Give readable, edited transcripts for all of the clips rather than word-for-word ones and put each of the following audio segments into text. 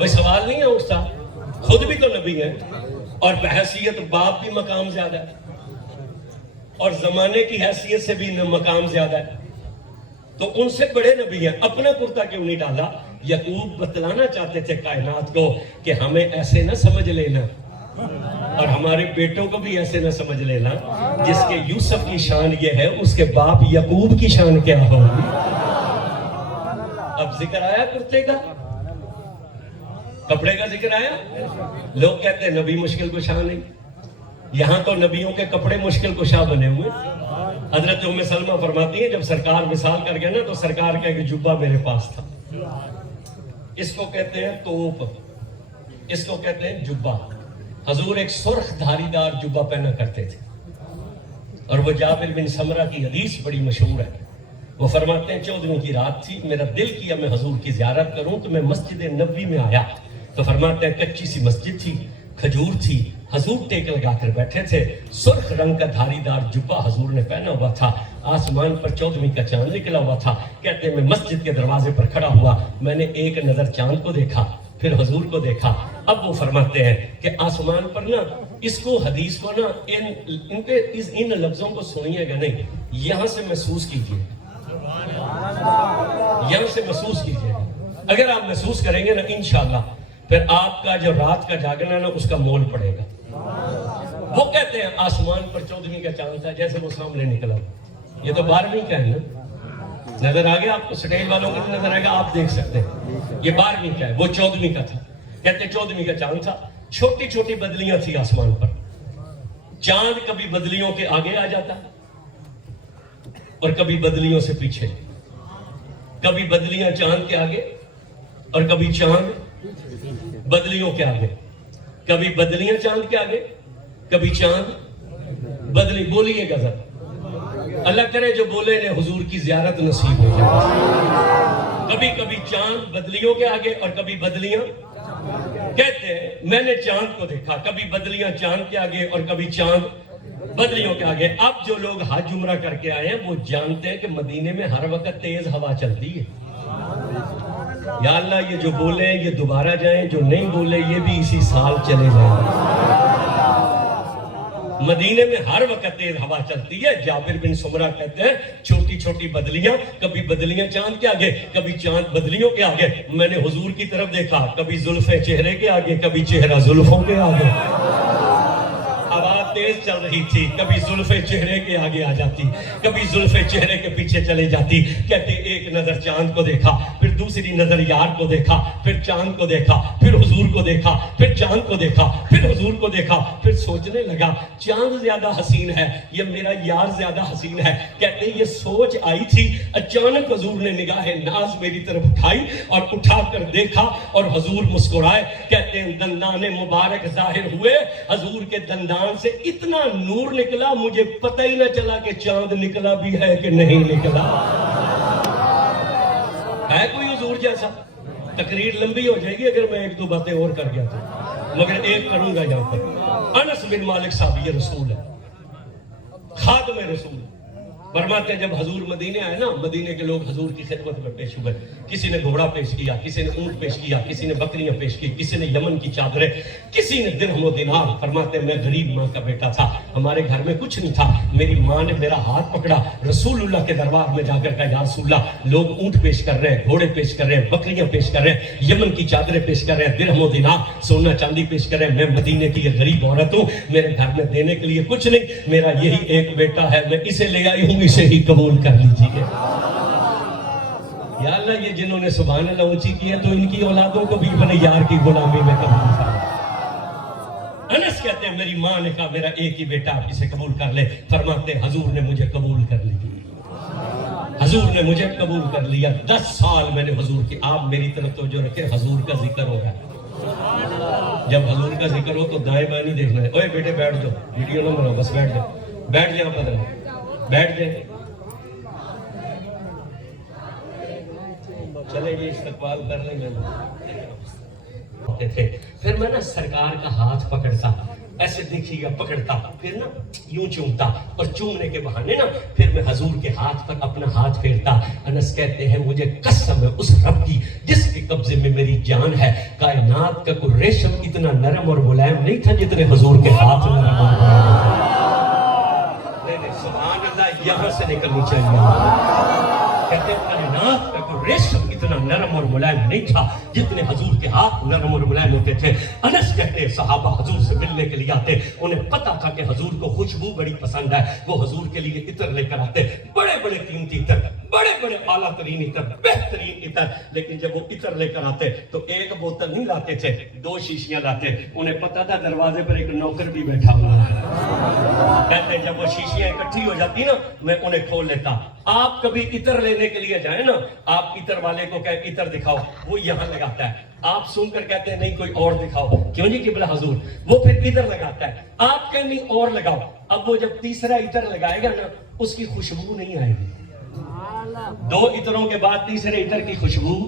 بھائی سوال نہیں ہے اٹھتا، خود بھی تو نبی ہیں اور بحیثیت باپ بھی مقام زیادہ ہے اور زمانے کی حیثیت سے بھی مقام زیادہ ہے، تو ان سے بڑے نبی ہیں، اپنا کرتا کیوں نہیں ڈالا؟ یعقوب بتلانا چاہتے تھے کائنات کو کہ ہمیں ایسے نہ سمجھ لینا اور ہمارے بیٹوں کو بھی ایسے نہ سمجھ لینا، جس کے یوسف کی شان یہ ہے اس کے باپ یعقوب کی شان کیا ہوگی۔ اب ذکر آیا کرتے کا، کپڑے کا ذکر آیا، لوگ کہتے ہیں نبی مشکل کشا نہیں، یہاں تو نبیوں کے کپڑے مشکل کشا بنے ہوئے۔ حضرت ام سلمہ فرماتی ہیں جب سرکار وصال کر گیا نا تو سرکار کا ایک جبہ میرے پاس تھا، اس کو کہتے ہیں توپ، اس کو کہتے ہیں جبہ۔ حضور ایک سرخ دھاری دار جبہ پہنا کرتے تھے اور وہ جابر بن سمرہ کی حدیث بڑی مشہور ہے، وہ فرماتے ہیں 14ویں کی رات تھی، میرا دل کیا میں حضور کی زیارت کروں تو میں مسجد نبوی میں آیا، تو فرماتے ہیں کچی سی مسجد تھی، کھجور تھی، حضور ٹیک لگا کر بیٹھے تھے، سرخ رنگ کا دھاری دار جبہ حضور نے پہنا ہوا تھا، آسمان پر 14ویں کا چاند نکلا ہوا تھا۔ کہتے ہیں میں مسجد کے دروازے پر کھڑا ہوا، میں نے ایک نظر چاند کو دیکھا، پھر حضور کو دیکھا۔ اب وہ فرماتے ہیں کہ آسمان پر نا اس کو حدیث کو نا ان لفظوں کو سنیے گا نہیں، یہاں سے محسوس کیجئے، یہاں سے محسوس کیجئے، اگر آپ محسوس کریں گے نا انشاءاللہ پھر آپ کا جو رات کا جاگنا نا اس کا مول پڑے گا۔ وہ کہتے ہیں آسمان پر 14ویں کا چاند تھا، جیسے وہ سامنے نکلا، یہ تو 12ویں کا ہے نا، نظر آ گیا آپ کو، سٹیج والوں کو نظر آئے گا، آپ دیکھ سکتے ہیں، یہ 12ویں کا ہے، وہ 14ویں کا تھا۔ کہتے ہیں 14ویں کا چاند تھا، چھوٹی چھوٹی بدلیاں تھی آسمان پر، چاند کبھی بدلیوں کے آگے آ جاتا اور کبھی بدلیوں سے پیچھے، کبھی بدلیاں چاند کے آگے اور کبھی چاند بدلیوں کے آگے، کبھی بدلیاں چاند کے آگے کبھی چاند بدلی۔ بولیے گا ذرا، اللہ کرے جو بولے انہیں حضور کی زیارت نصیب ہو جائے۔ کبھی کبھی چاند بدلیوں کے آگے اور کبھی بدلیاں، کہتے ہیں میں نے چاند کو دیکھا، کبھی بدلیاں چاند کے آگے اور کبھی چاند بدلیوں کے آگے۔ اب جو لوگ حج عمرہ کر کے آئے ہیں وہ جانتے ہیں کہ مدینے میں ہر وقت تیز ہوا چلتی ہے۔ یا اللہ یہ جو بولے یہ دوبارہ جائیں، جو نہیں بولے یہ بھی اسی سال چلے جائیں۔ مدینے میں ہر وقت تیز ہوا چلتی ہے۔ جابر بن سمرہ کہتے ہیں چھوٹی چھوٹی بدلیاں، کبھی بدلیاں چاند کے آگے کبھی چاند بدلیوں کے آگے، میں نے حضور کی طرف دیکھا، کبھی زلفیں چہرے کے آگے کبھی چہرہ زلفوں کے آگے۔ آواز تیز چل رہی تھی، کبھی زلفیں چہرے کے آگے آ جاتی، کبھی زلفیں چہرے کے پیچھے چلے جاتی۔ کہتے ایک نظر چاند کو دیکھا، پھر دوسری نظر یار کو دیکھا، پھر چاند کو دیکھا، پھر حضور کو دیکھا، پھر چاند کو دیکھا، پھر حضور کو دیکھا، پھر سوچنے لگا چاند زیادہ حسین ہے یا میرا یار زیادہ حسین ہے۔ کہتے ہیں یہ سوچ آئی تھی، اچانک حضور نے نگاہ ناز میری طرف اٹھائی اور اٹھا کر دیکھا اور حضور مسکرائے۔ کہتے ہیں دندان مبارک ظاہر ہوئے، حضور کے دندان سے اتنا نور نکلا مجھے پتہ ہی نہ چلا کہ چاند نکلا بھی ہے کہ نہیں نکلا۔ ہے کوئی حضور جیسا؟ تقریر لمبی ہو جائے گی اگر میں ایک دو باتیں اور کر گیا تو، مگر ایک کروں گا یہاں پر۔ انس بن مالک صاحب یہ رسول ہے، خادم رسول، فرماتے ہیں جب حضور مدینے آئے نا، مدینے کے لوگ حضور کی خدمت میں پیش ہوئے، کسی نے گھوڑا پیش کیا، کسی نے اونٹ پیش کیا، کسی نے بکریاں پیش کی، کسی نے یمن کی چادریں، کسی نے درہم و دینار۔ فرماتے ہیں میں غریب ماں کا بیٹا تھا، ہمارے گھر میں کچھ نہیں تھا، میری ماں نے میرا ہاتھ پکڑا، رسول اللہ کے دربار میں جا کر کہا یا رسول اللہ لوگ اونٹ پیش کر رہے ہیں، گھوڑے پیش کر رہے ہیں، بکریاں پیش کر رہے ہیں، یمن کی چادریں پیش کر رہے ہیں، درہم و دینار سونا چاندی پیش کر رہے ہیں، میں مدینے کی یہ غریب عورت ہوں، میرے گھر میں دینے کے لیے کچھ نہیں، میرا یہی ایک بیٹا ہے، میں اسے لے آئی ہوں، اسے ہی قبول کر لیجیے۔ یا اللہ یہ جنہوں نے سبحان اللہ اونچی کی ہے تو ان کی اولادوں کو بھی اپنے یار کی غلامی میں قبول کر۔ انس کہتے ہیں میری ماں نے کہا میرا ایک ہی بیٹا، آپ اسے قبول کر لے۔ فرماتے ہیں حضور نے مجھے قبول کر لیا، حضور نے مجھے قبول کر لیا۔ 10 سال میں نے حضور کی، آپ میری طرف توجہ رکھیں، حضور کا ذکر ہو رہا ہے، جب حضور کا ذکر ہو تو دائیں بائیں نہیں دیکھنا ہے۔ اوے بیٹے بیٹھ جاؤ، ویڈیو نہ بناؤ، بس بیٹھ جاؤ، بیٹھ جائیں پتہ نہیں، بیٹھ جائیں، چلے جی استقبال کر لیں گے۔ پھر میں نا سرکار کا ہاتھ پکڑتا ایسے دیکھیے گا پکڑتا پھر نا یوں چومتا اور چومنے کے بہانے نا پھر میں حضور کے ہاتھ پر اپنا ہاتھ پھیرتا. انس کہتے ہیں مجھے قسم ہے اس رب کی جس کے قبضے میں میری جان ہے, کائنات کا کوئی ریشم اتنا نرم اور ملائم نہیں تھا جتنے حضور کے ہاتھ نرم اور ملائم. سبحان اللہ, یہاں سے نکلنی چاہیے. کہتے ہیں کائنات کا کوئی ریشم اتنا نرم اور ملائم نہیں تھا جتنے حضور کے ہاتھ نرم اور ملائم ہوتے تھے. انس کہتے ہیں صحابہ حضور سے ملنے کے لیے آتے, انہیں پتا تھا کہ حضور کو خوشبو بڑی پسند ہے, وہ حضور کے لیے عطر لے کر آتے, بڑے بڑے قیمتی عطر, بڑے بڑے اعلیٰ ترین عطر, بہترین عطر. لیکن جب وہ عطر لے کر آتے تو ایک بوتل نہیں لاتے تھے, 2 شیشیاں لاتے. انہیں پتا تھا دروازے پر ایک نوکر بھی بیٹھا ہوا ہے. کہتے ہیں جب وہ شیشیاں اکٹھی ہو جاتی نا میں انہیں کھول لیتا. آپ کبھی عطر لینے کے لیے جائیں نا, آپ عطر والے کو کہیں عطر دکھاؤ, وہ یہاں لگاتا ہے. آپ سن کر کہتے ہیں نہیں کوئی اور دکھاؤ, کیوں جی قبلہ حضور, وہ پھر ادھر لگاتا ہے. آپ کہیں نہیں اور لگاؤ. اب وہ جب تیسرا عطر لگائے گا نا اس کی خوشبو نہیں آئے گی. 2 عطروں کے بعد تیسرے عطر کی خوشبو.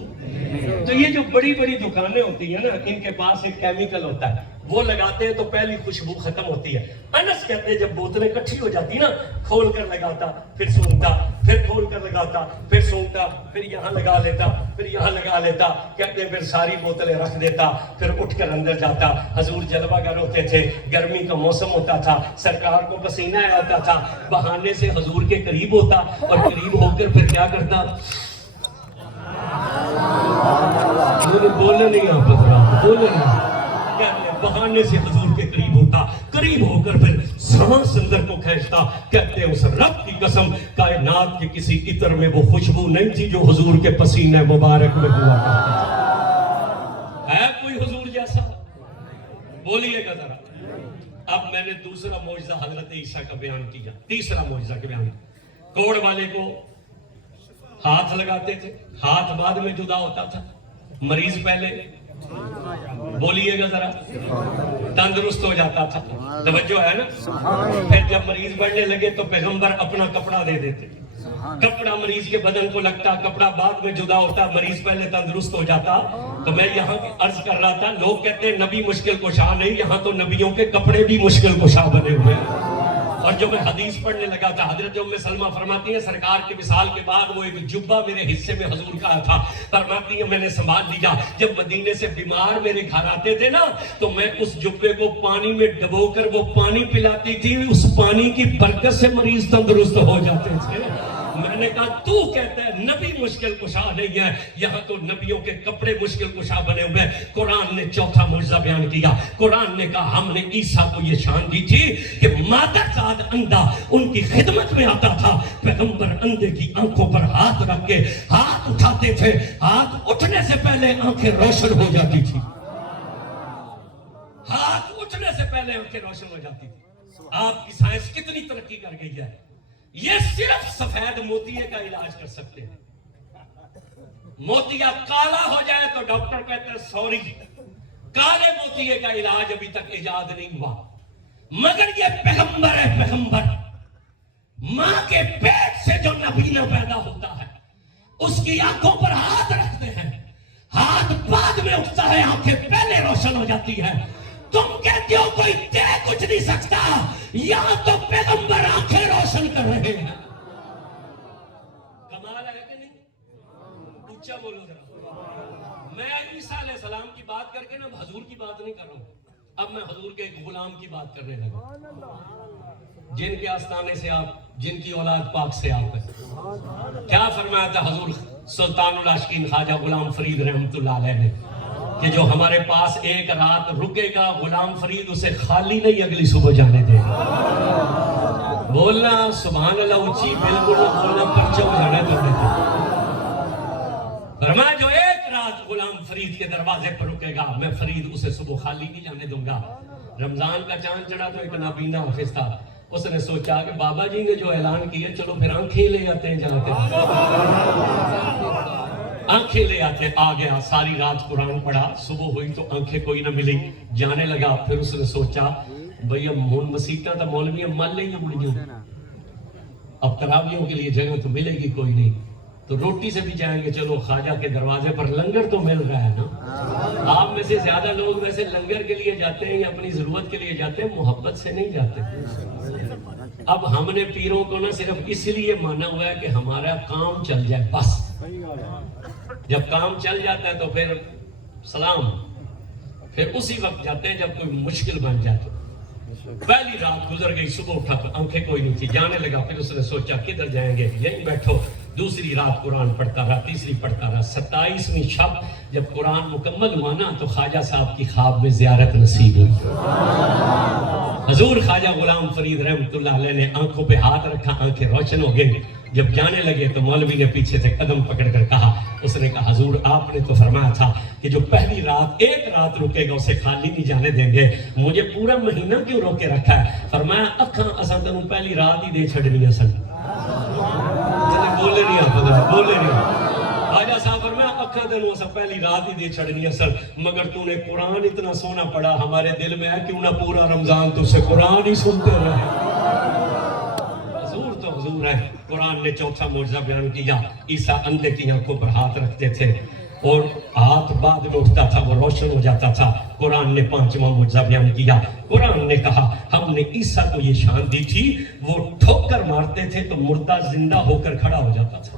تو یہ جو بڑی بڑی دکانیں ہوتی ہیں نا ان کے پاس ایک کیمیکل ہوتا ہے, وہ لگاتے ہیں تو پہلی خوشبو ختم ہوتی ہے. انس کہتے ہیں جب بوتلیں اکٹھی ہو جاتی نا کھول کر لگاتا, پھر سونگتا, پھر کھول کر لگاتا, پھر سونگتا, پھر یہاں لگا لیتا, پھر یہاں لگا لیتا. کہتے ہیں پھر ساری بوتلیں رکھ دیتا, پھر اٹھ کر اندر جاتا. حضور جلوہ گر ہوتے تھے, گرمی کا موسم ہوتا تھا, سرکار کو پسینہ آتا تھا, بہانے سے حضور کے قریب ہوتا اور قریب ہو کر پھر کیا کرتا, بولے نہیں آپ بولے نہیں, بہانے سے حضور کے قریب ہوتا, قریب ہو کر پھر سانس اندر کو کھینچتا. کہتے ہیں اس رب کی قسم کائنات کے کسی عطر میں وہ خوشبو نہیں تھی جو حضور کے پسینے مبارک میں ہوا کرتی. ہے کوئی حضور جیسا؟ بولیے گا ذرا. اب میں نے دوسرا معجزہ حضرت عیسیٰ کا بیان کیا, تیسرا معجزہ کے بیان. کوڑ والے کو ہاتھ لگاتے تھے, ہاتھ بعد میں جدا ہوتا تھا, مریض پہلے, بولیے گا ذرا, تندرست ہو جاتا تھا. توجہ ہے نا. پھر جب مریض بڑھنے لگے تو پیغمبر اپنا کپڑا دے دیتے, کپڑا مریض کے بدن کو لگتا, کپڑا بعد میں جدا ہوتا, مریض پہلے تندرست ہو جاتا. تو میں یہاں عرض کر رہا تھا, لوگ کہتے ہیں نبی مشکل کشا نہیں, یہاں تو نبیوں کے کپڑے بھی مشکل کشا بنے ہوئے ہیں. اور جو میں حدیث پڑھنے لگا تھا, حضرت ام سلمہ فرماتی ہیں سرکار کے وصال کے بعد وہ ایک جبہ میرے حصے میں حضور کا تھا. فرماتی ہیں میں نے سنبھال لیا, جب مدینے سے بیمار میرے گھر آتے تھے نا تو میں اس جبے کو پانی میں ڈبو کر وہ پانی پلاتی تھی, اس پانی کی برکت سے مریض تندرست ہو جاتے تھے. میں نے کہا تو کہتا ہے نبی مشکل کشا نہیں ہے, یہاں تو نبیوں کے کپڑے مشکل کشا بنے ہوئے. قرآن نے چوتھا معجزہ بیان کیا. قرآن نے کہا ہم نے عیسیٰ کو یہ شان دی تھی کہ مادرزاد اندھا ان کی خدمت میں آتا تھا, پیغمبر اندھے کی آنکھوں پر ہاتھ رکھ کے ہاتھ اٹھاتے تھے, ہاتھ اٹھنے سے پہلے آنکھیں روشن ہو جاتی تھی, ہاتھ اٹھنے سے پہلے آنکھیں روشن ہو جاتی تھی. آپ کی سائنس کتنی ترقی کر گئی ہے, یہ صرف سفید موتیے کا علاج کر سکتے ہیں. موتیا کالا ہو جائے تو ڈاکٹر کہتے ہیں سوری, کالے موتیے کا علاج ابھی تک ایجاد نہیں ہوا. مگر یہ پیغمبر ہے, پیغمبر ماں کے پیٹ سے جو نبینا پیدا ہوتا ہے اس کی آنکھوں پر ہاتھ رکھتے ہیں, ہاتھ بعد میں اٹھتا ہے, آنکھیں پہلے روشن ہو جاتی ہے. تم کہتے ہو کوئی دے کچھ نہیں سکتا, یہاں تو پیغمبر آنکھیں روشن کر رہے ہیں. کمال ہے کہ نہیں؟ اونچا بولو ذرا. میں عیسیٰ علیہ السلام کی بات کر کے نا حضور کی بات نہیں کر رہا ہوں, اب میں حضور کے ایک غلام کی بات کرنے لگا, جن کے آستانے سے آپ, جن کی اولاد پاک سے آپ ہیں. کیا فرمایا تھا حضور سلطان العاشقین خواجہ غلام فرید رحمت اللہ علیہ نے کہ جو ہمارے پاس ایک رات رکے گا غلام فرید اسے خالی نہیں اگلی صبح جانے دے گا. بولنا سبحان اللہ اونچی, بالکل بولنا پرچہ اٹھانا تو دیتے. فرمایا جو ایک رات غلام فرید کے دروازے پر رکے گا میں فرید اسے صبح خالی نہیں جانے دوں گا. رمضان کا چاند چڑھا تو ایک نابینا حافظ تھا, اس نے سوچا کہ بابا جی نے جو اعلان کیا چلو پھر آنکھیں لے آتے ہیں جاتے ہیں. آنکھیں لے آتے, آ گیا, ساری رات قرآن پڑھا, صبح ہوئی تو آنکھیں کوئی نہ ملی, جانے لگا. پھر اس نے سوچا بھئی اب مون مسیطہ تھا مولوی مان لیں گے بڑھیاں, اب تراویحوں کے لیے جگہ تو ملے گی کوئی نہیں, تو روٹی سے بھی جائیں گے, چلو خواجہ کے دروازے پر لنگر تو مل رہا ہے نا. آپ میں میں سے زیادہ لوگ ویسے لنگر کے لیے جاتے ہیں یا اپنی ضرورت کے لیے جاتے ہیں، محبت سے نہیں جاتے۔ اب ہم نے پیروں کو نہ صرف اس لیے مانا ہوا ہے کہ ہمارا کام چل جائے بس، جب کام چل جاتا ہے تو پھر سلام، پھر اسی وقت جاتے ہیں جب کوئی مشکل بن جاتی۔ پہلی رات گزر گئی، صبح اٹھا تو آنکھیں کوئی نہیں تھی، جانے لگا، پھر اس نے سوچا کدھر جائیں گے، یہیں بیٹھو۔ دوسری رات قرآن پڑھتا رہا، تیسری پڑھتا رہا، 27ویں شب جب قرآن مکمل ہوا نا تو خواجہ صاحب کی خواب میں زیارت نصیب ہوئی۔ حضور خواجہ غلام فرید رحمۃ اللہ علیہ نے آنکھوں پہ ہاتھ رکھا، آنکھیں روشن ہو گئی۔ جب جانے لگے تو مولوی نے پیچھے سے قدم پکڑ کر کہا، اس نے کہا حضور آپ نے تو فرمایا تھا کہ جو پہلی رات ایک رات رکے گا اسے خالی نہیں جانے دیں گے، مجھے پورا مہینہ کیوں روکے رکھا ہے؟ فرمایا اکھاں اساں تینوں پہلی رات ہی دے چھڑنی سن۔ بولے نہیں آپ، بولے نہیں۔ خواجہ صاحب فرمایا اکھاں تینوں اساں پہلی رات ہی دے چھڑنی سن، مگر تو نے قرآن اتنا سونا پڑھا، ہمارے دل میں ہے کیوں نہ پورا رمضان تو سے قرآن ہی سنتے رہے۔ حضور ہے، قرآن نے چوتھا معجزہ بیان کیا، عیسیٰ اندھے کی آنکھوں پر ہاتھ رکھتے تھے اور ہاتھ بعد میں اٹھتا تھا، وہ روشن ہو جاتا تھا۔ قرآن نے پانچواں معجزہ بیان کیا، قرآن نے کہا ہم نے عیسیٰ کو یہ شان دی تھی، وہ ٹھوکر مارتے تھے تو مردہ زندہ ہو کر کھڑا ہو جاتا تھا۔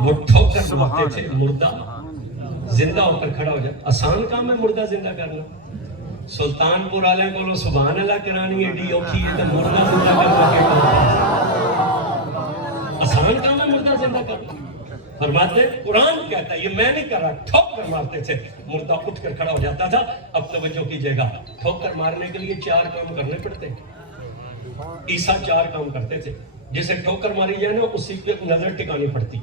وہ ٹھوکر مارتے تھے، مردہ زندہ ہو کر کھڑا ہو جاتا۔ آسان کام ہے مردہ زندہ کرنا؟ سلطان پور والے کو سبحان اللہ کرانی ایڈی اوکھی ہے تو مردہ زندہ کرنا کے آسان کام ہے مردہ زندہ کرنا؟ فرماتے ہیں قرآن کہتا ہے یہ میں نہیں کر رہا، ٹھوکر مارتے تھے مردہ اٹھ کر کھڑا ہو جاتا تھا۔ اب توجہ کیجئے گا، ٹھوکر مارنے کے لیے 4 کام کرنے پڑتے ہیں۔ عیسیٰ 4 کام کرتے تھے، جسے ٹھوکر ماری جائے نا اسی پہ نظر ٹکانی پڑتی،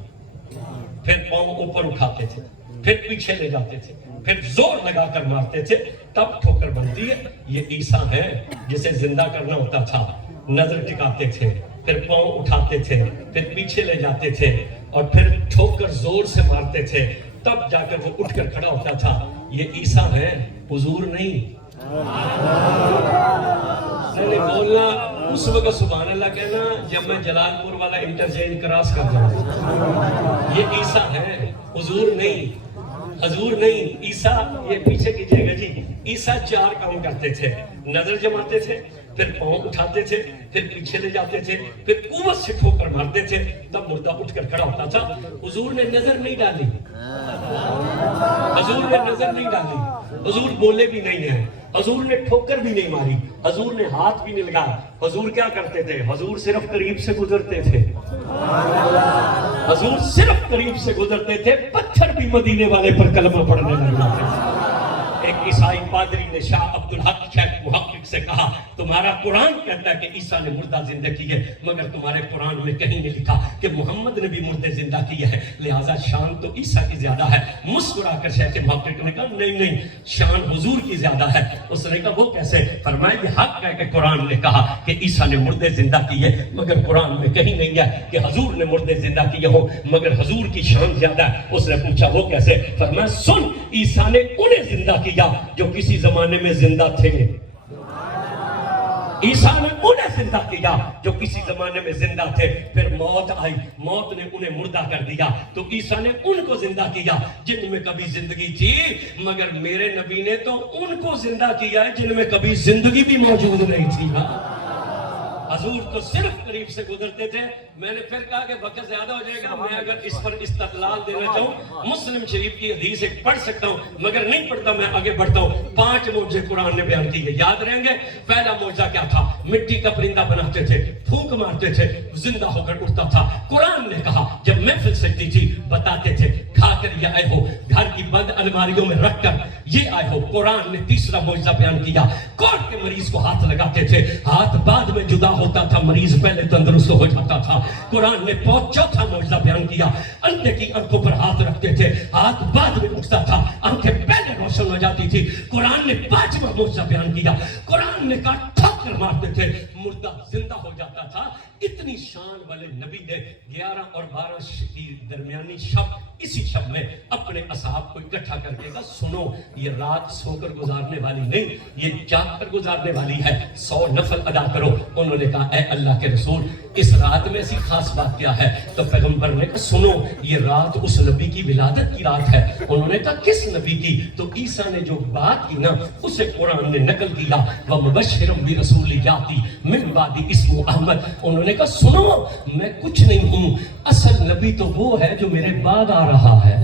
پھر پاؤں اوپر اٹھاتے تھے، پھر پیچھے لے جاتے تھے، پھر زور لگا کر مارتے تھے، تب ٹھوکر بنتی ہے۔ یہ عیسیٰ ہے جسے زندہ کرنا ہوتا تھا، نظر ٹکاتے تھے، پھر پاؤں اٹھاتے تھے، پھر پیچھے لے جاتے تھے اور پھر ٹھوکر زور سے مارتے تھے، تب جا کر وہ اٹھ کر کھڑا ہوتا تھا۔ یہ عیسیٰ ہے، حضور نہیں۔ میں نے بولنا اس وقت سبحان اللہ کہنا جب میں جلال پور والا انٹرچینج کراس کر جاؤں۔ یہ عیسیٰ ہے، حضور نہیں، حضور نہیں۔ عیسیٰ یہ پیچھے کیجئے گا جی، عیسیٰ 4 کام کرتے تھے، نظر جماتے تھے، پھر پاؤں اٹھاتے تھے، پھر پیچھے لے جاتے تھے، پھر قوت سے ٹھوکر مارتے تھے، تب مردہ اٹھ کر کھڑا ہوتا تھا۔ حضور نے نظر نہیں ڈالی، حضور نے نظر نہیں ڈالی، حضور بولے بھی نہیں ہیں، حضور نے ٹھوکر بھی نہیں ماری، حضور نے ہاتھ بھی نہیں لگایا۔ حضور کیا کرتے تھے؟ حضور صرف قریب سے گزرتے تھے، حضور صرف قریب سے گزرتے تھے، پتھر بھی مدینے والے پر کلمہ پڑھنے لگ جاتے تھے۔ ایک عیسائی پادری نے شاہ عبدالحق شیخ محقق سے کہا تمہارا قرآن کہتا ہے کہ عیسیٰ نے مردہ زندہ کی ہے، مگر تمہارے قرآن میں کہیں نہیں لکھا کہ محمد نے بھی مردے زندہ کیے ہیں، لہٰذا شان تو عیسیٰ کی زیادہ ہے۔ مسکرا کر شیخ محقق نے کہا نہیں نہیں، شان حضور کی زیادہ ہے۔ اس نے کہا وہ کیسے؟ فرمایا یہ حق ہے کہ قرآن نے کہا کہ عیسیٰ نے مردے زندہ کیے، مگر قرآن میں کہیں نہیں ہے کہ حضور نے مردے زندہ کیے ہوں، مگر حضور کی شان زیادہ ہے۔ اس نے پوچھا وہ کیسے؟ فرمایا سن، عیسیٰ نے انہیں زندہ کیا جو کسی زمانے میں زندہ تھے، عیسیٰ نے انہیں زندہ کیا جو کسی زمانے میں زندہ تھے، پھر موت آئی، موت نے انہیں مردہ کر دیا، تو عیسیٰ نے ان کو زندہ کیا جن میں کبھی زندگی تھی، مگر میرے نبی نے تو ان کو زندہ کیا ہے جن میں کبھی زندگی بھی موجود نہیں تھی۔ حضور تو صرف قریب سے گزرتے تھے۔ میں نے پھر کہا کہ وقت زیادہ ہو جائے گا، میں اگر اس پر استدلال دینا چاہوں مسلم شریف کی حدیث ایک پڑھ سکتا ہوں، مگر نہیں پڑھتا، میں آگے بڑھتا ہوں۔ 5 معجزے قرآن نے بیان کیے، یاد رہیں گے۔ پہلا معجزہ کیا تھا؟ مٹی کا پرندہ بناتے تھے، پھونک مارتے تھے، زندہ ہو کر اٹھتا تھا۔ قرآن نے کہا جب محفل سجتی تھی بتاتے تھے کھا کر یہ آئے ہو، گھر کی بند الماریوں میں رکھ کر یہ آئے ہو۔ قرآن نے تیسرا معجزہ بیان کیا، کوڑ کے مریض کو ہاتھ لگاتے تھے، ہاتھ بعد میں جدا ہوتا تھا، مریض پہلے تندرست ہو جاتا تھا۔ قرآن نے چوتھا معجزہ بیان کیا، اندھے کی آنکھوں پر ہاتھ رکھتے تھے، ہاتھ بعد میں اٹھتا تھا، آنکھیں پہلے روشن ہو جاتی تھی۔ قرآن نے 5واں معجزہ بیان کیا، قرآن نے کہا ٹھوکر مارتے تھے، مردہ زندہ ہو جاتا تھا۔ اتنی شان والے نبی نے 11 اور 12 کی درمیانی شب اسی شب میں اپنے اصحاب کو اکٹھا کر کے کہا سنو یہ رات سو کر گزارنے والی نہیں، یہ جاگ کر گزارنے والی ہے، 100 نفل ادا کرو۔ انہوں نے کہا اے اللہ کے رسول اس رات میں ایسی خاص بات کیا ہے؟ تو پیغمبر نے کہا سنو یہ رات اس نبی کی ولادت کی رات ہے۔ انہوں نے کہا کس نبی کی؟ تو عیسیٰ نے جو بات کی نا اسے قرآن نے نقل کیا، وَمُبَشِّرٌ بِرَسُولٍ یَأْتِی مِن بَعْدِی اسمہ احمد۔ انہوں نے کہا سنو میں کچھ نہیں ہوں، اصل نبی تو وہ ہے جو میرے بعد آ رہا ہے،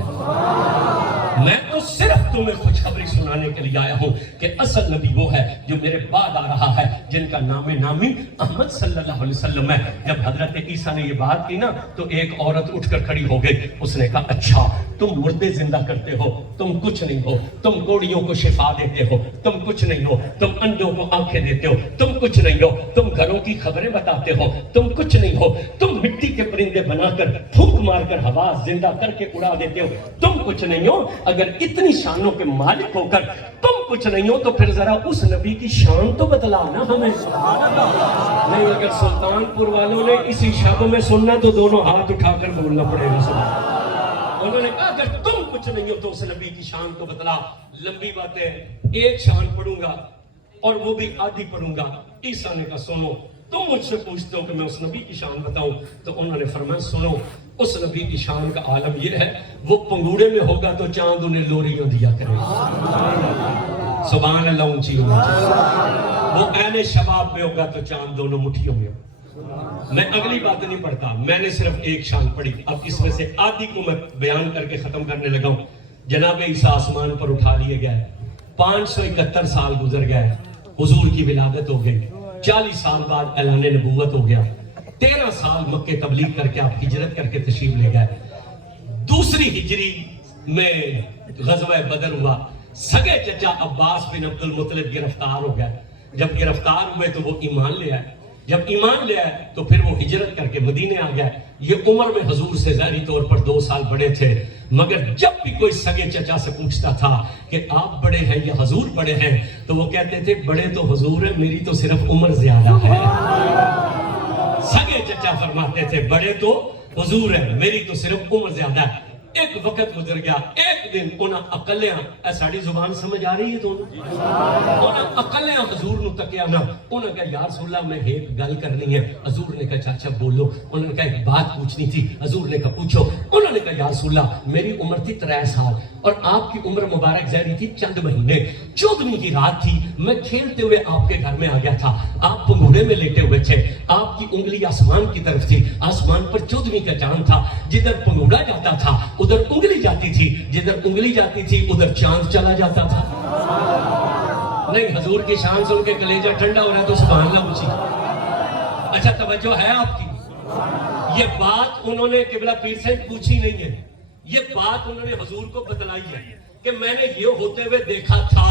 میں تو صرف تمہیں خوشخبری سنانے کے لیے آیا ہوں کہ اصل نبی وہ ہے جو میرے بعد آ رہا ہے، جن کا نام نامی احمد صلی اللہ علیہ وسلم ہے۔ جب حضرت عیسیٰ نے یہ بات کی نا تو ایک عورت اٹھ کر کھڑی ہو گئی، اس نے کہا اچھا تم مردے زندہ کرتے ہو، تم کچھ نہیں ہو، تم کوڑیوں کو شفا دیتے ہو، تم کچھ نہیں ہو، تم اندھوں کو آنکھیں دیتے ہو، تم کچھ نہیں ہو، تم گھروں کی خبریں بتاتے ہو، تم کچھ نہیں ہو، تم مٹی کے پرندے بنا کر پھونک مار کر ہوا زندہ کر کے اڑا دیتے ہو، تم کچھ نہیں ہو۔ اگر اتنی شانوں کے مالک ہو کر تم کچھ نہیں ہو تو پھر ذرا اس نبی کی شان تو بتلا نا ہمیں۔ نہیں اگر سلطان پور والوں نے اسی شب میں سننا تو دونوں ہاتھ اٹھا کر بولنا پڑے گا۔ انہوں نے کہا اگر تم کچھ نہیں ہو تو اس نبی کی شان تو بتلا۔ لمبی باتیں ایک شان پڑھوں گا اور وہ بھی آدھی پڑھوں گا۔ عیسیٰ نے کہا سنو تم مجھ سے پوچھتے ہو کہ میں اس نبی کی شان بتاؤں، تو انہوں نے فرمایا سنو اس نبی کی شان کا عالم یہ ہے وہ پنگوڑے میں ہوگا تو چاند انہیں لوریاں دیا کرے گا، سبحان اللہ اونچی وہ عین شباب میں ہوگا تو چاند دونوں مٹھیوں میں ہوگا۔ میں اگلی بات نہیں پڑھتا، میں نے صرف ایک شان پڑھی، اب اس میں سے آدھی کو میں بیان کر کے ختم کرنے لگا ہوں۔ جناب عیسیٰ آسمان پر اٹھا لیے گئے، 571 سال گزر گئے، حضور کی ولادت ہو گئی، 40 سال بعد اعلان نبوت ہو گیا، 13 سال مکہ تبلیغ کر کے آپ ہجرت کر کے تشریف لے گئے۔ دوسری ہجری میں غزوہ بدر ہوا، سگے چچا عباس بن عبد المطلب گرفتار ہو گئے، جب گرفتار ہوئے تو وہ ایمان لے آئے، جب ایمان لے آئے تو پھر وہ ہجرت کر کے مدینے آ گئے۔ یہ عمر میں حضور سے ظاہری طور پر 2 سال بڑے تھے، مگر جب بھی کوئی سگے چچا سے پوچھتا تھا کہ آپ بڑے ہیں یا حضور بڑے ہیں تو وہ کہتے تھے بڑے تو حضور ہیں، میری تو صرف عمر زیادہ ہے۔ سگے چچا فرماتے تھے بڑے تو حضور ہیں، میری تو صرف عمر زیادہ ہے۔ ایک وقت گزر گیا، ایک دن انہاں اقلیاں ساڑی زبان سمجھ آ رہی ہے دونوں، انہاں اقلیاں حضور نو تکیا نا، انہاں کہا یا رسول اللہ میں ایک گل کرنی ہے۔ حضور نے کہا چاچا بولو، انہوں نے کہا ایک بات پوچھنی تھی۔ حضور نے کہا پوچھو۔ انہوں نے کہا یا رسول اللہ میری عمر تھی 3 سال اور آپ کی عمر مبارک ظاہری تھی چند مہینے، 14ویں کی رات تھی، میں کھیلتے ہوئے آپ کے گھر میں آ گیا تھا، آپ پنگوڑے میں لیٹے ہوئے تھے، آپ کی انگلی آسمان کی طرف تھی، آسمان پر 14ویں کا چاند تھا، جدھر پنگوڑا جاتا تھا ادھر انگلی جاتی تھی، جدھر انگلی جاتی تھی ادھر چاند چلا جاتا تھا۔ نہیں حضور کی شان سن کے کلیجہ ٹھنڈا ہو رہا ہے تو سبحان اللہ اونچی۔ اچھا توجہ ہے آپ کی؟ یہ بات انہوں نے قبلہ پیر سے پوچھی نہیں ہے، یہ بات انہوں نے حضور کو بتلائی ہے کہ میں نے یہ ہوتے ہوئے دیکھا تھا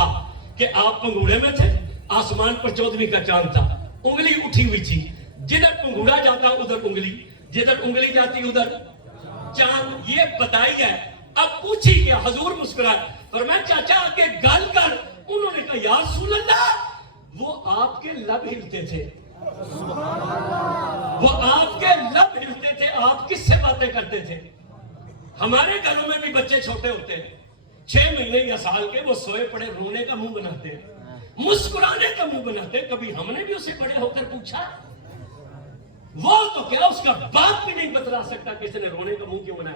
کہ آپ پنگوڑے میں تھے، آسمان پر 14ویں کا چاند تھا، انگلی اٹھی ہوئی تھی، جدھر پنگوڑا جاتا ادھر انگلی، جدھر انگلی جاتی ادھر چاند، یہ بتائی ہے۔ اب پوچھی کیا؟ حضور مسکرائے، فرمایا چاچا آگے گل کر۔ انہوں نے کہا یا رسول اللہ وہ آپ کے لب ہلتے تھے، وہ آپ کے لب ہلتے تھے، آپ کس سے باتیں کرتے تھے؟ ہمارے گھروں میں بھی بچے چھوٹے ہوتے ہیں 6 مہینے یا سال کے، وہ سوئے پڑے رونے کا منہ بناتے ہیں، مسکرانے کا منہ بناتے ہیں۔ کبھی ہم نے بھی اسے بڑے ہو کر پوچھا؟ وہ تو کیا اس کا باپ بھی نہیں بتلا سکتا کہ اس نے رونے کا منہ کیوں بنایا۔